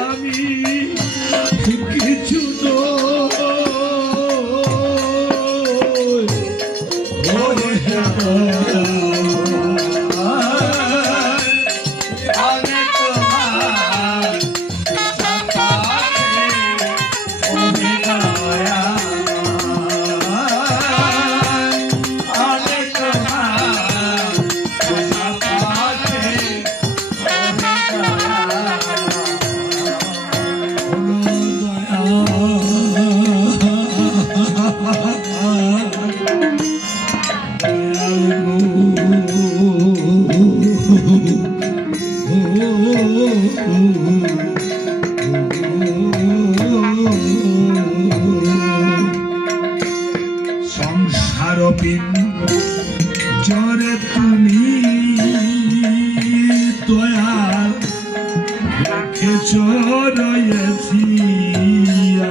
আমি Bayezida.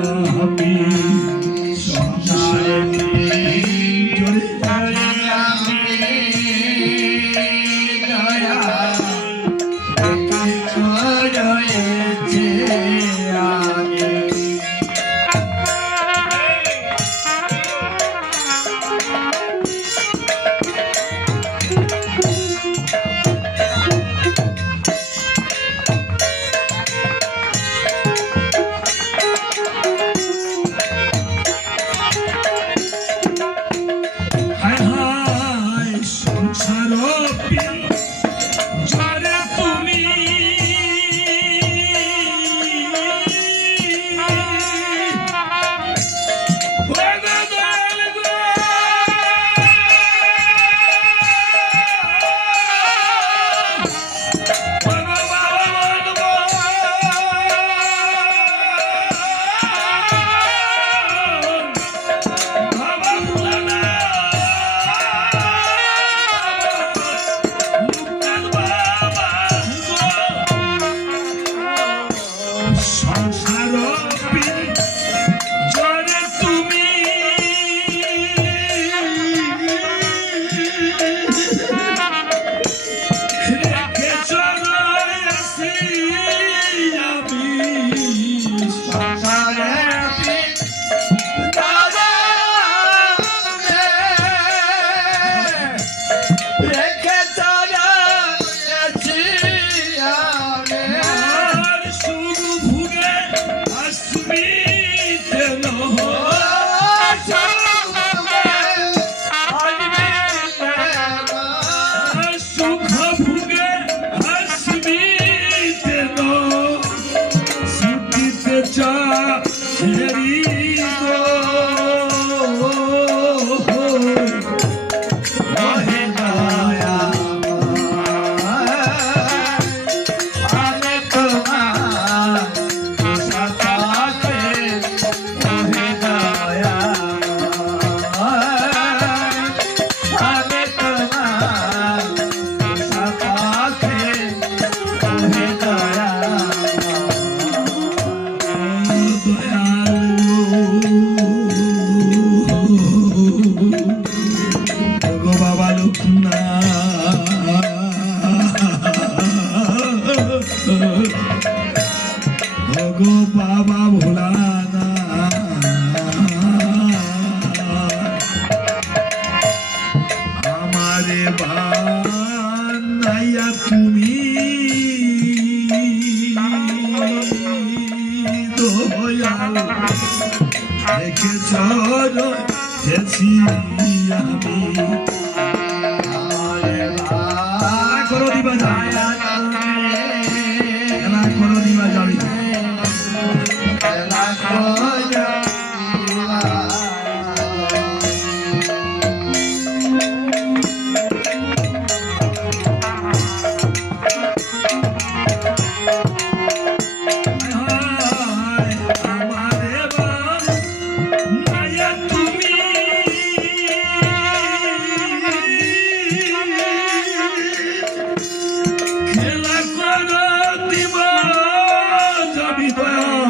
Sunshine. querido. বাবা ভোলানা আমারে ভাইয়া তুমি। দয়াল দেখেছ আমি। Israel.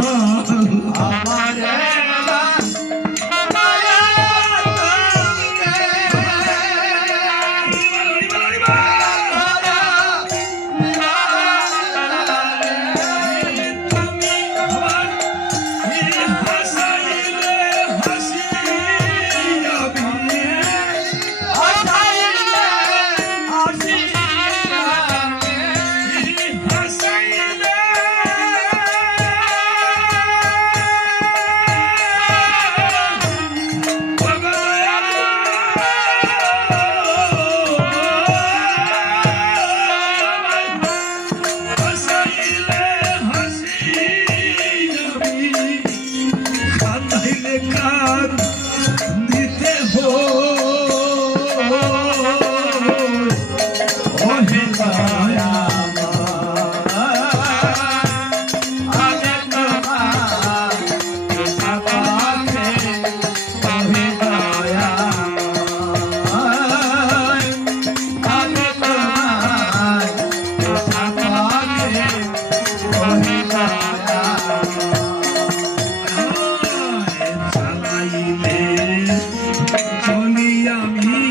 hmm